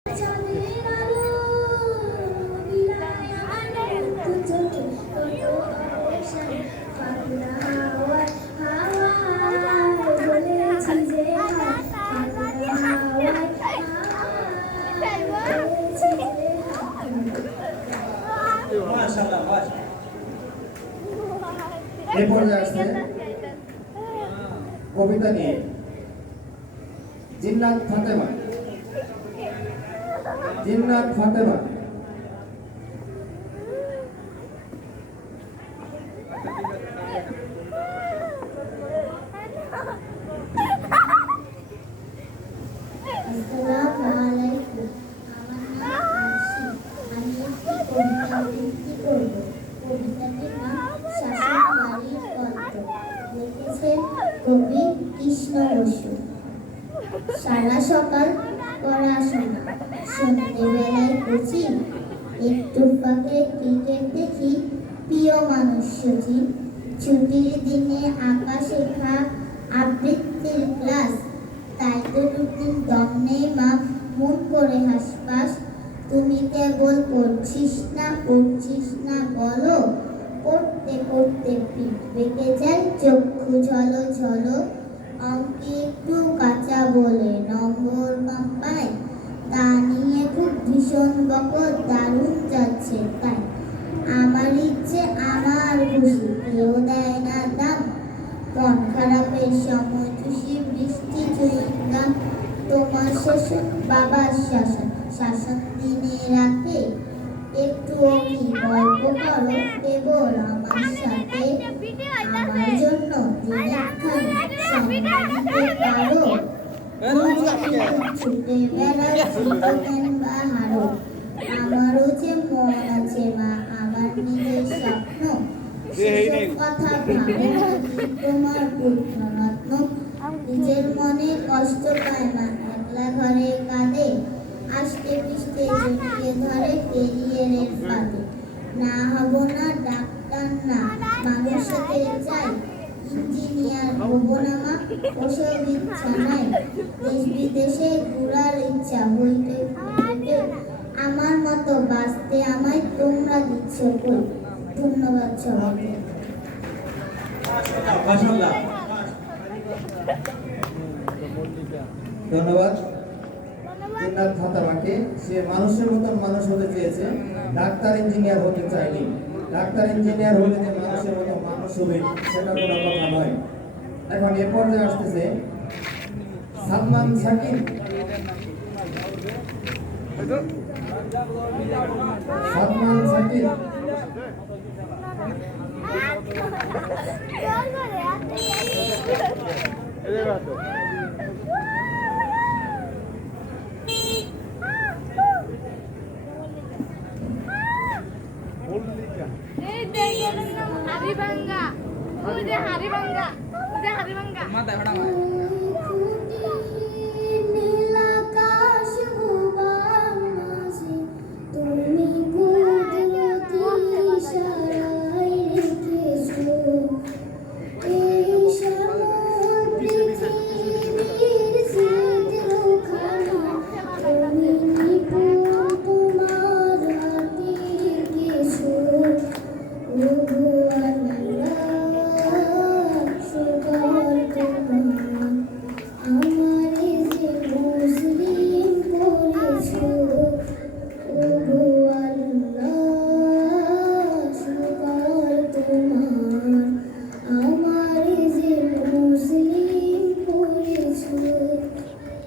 এই পর্যায়ে আসছে কবিতা নিয়ে জিন্নাত ফাতেমা। জিন্নাত ফাতেমা কবি কৃষ্ণ বসু। সারা সকাল পড়াশোনা, সন্ধ্যেবেলায় কোচিং, একটু ফাঁকে ক্রিকেট দেখি, প্রিয় মানুষ সচিন। ছুটির দিনে আঁকা শেখা, আবৃত্তির ক্লাস, তাই তো দুদিন দম নেই মা, মন করে হাসপাস। তুমি কেবল পড়ছিস না বলো, পড়তে পড়তে পিঠ বেঁকে যায়, চক্ষু ঝলো ঝলো। অঙ্কে একটু কাঁচা বলে নম্বর কম পাই, তা নিয়ে খুব ভীষণ বকর, দারুণ যাচ্ছে তাই। আমার ইচ্ছে আমার খুশি, কেউ দেয় না দাম, মন খারাপের সময় খুশি, বৃষ্টি চুইংগাম। তোমার শাসন বাবার শাসন, শাসন দিনে রাখে, একটু অমনি গল্প করো কেবল আমার সাথে। আমার জন্য দিনেকখানি সময় দিতে পারো, ছুটে বেড়াচ্ছি কেন বা হারো। আমারও যে মন আছে মা, আমার নিজের স্বপ্ন, সেসব কথা ভাবো নাকি তোমার পুত্ররত্ন। নিজের মনে কষ্ট পায় মা, একলা ঘরে কাঁদে, আষ্টে পৃষ্ঠে জড়িয়ে ধরে ক্যারিয়ারের ফাঁদে। না হব না ডাক্তার, না মানুষ হতে চাই, ইঞ্জিনিয়ার হব না মা, ওসব ইচ্ছা নাই। দেশ বিদেশে ঘোরার ইচ্ছা, হইতে আমার মতো বাঁচতে আমায় তোমরা দিচ্ছ কই। ধন্যবাদ সবাইকে। ধন্যবাদ জিন্নাত ফাতেমাকে। সে মানুষের মতন মানুষ হতে চেয়েছে, ডাক্তার ইঞ্জিনিয়ার হতে চায়নি। ডাক্তার ইঞ্জিনিয়ার হলে যে মানুষের মতো মানুষ হবে সেটা কোনো কথা নয়। এখন এ পর্যায়ে আসতেছে সাদমান সাকিব। সাদমান সাকিব হারিভাঙ্গা, হারিভাঙ্গা, হারিভাঙ্গা।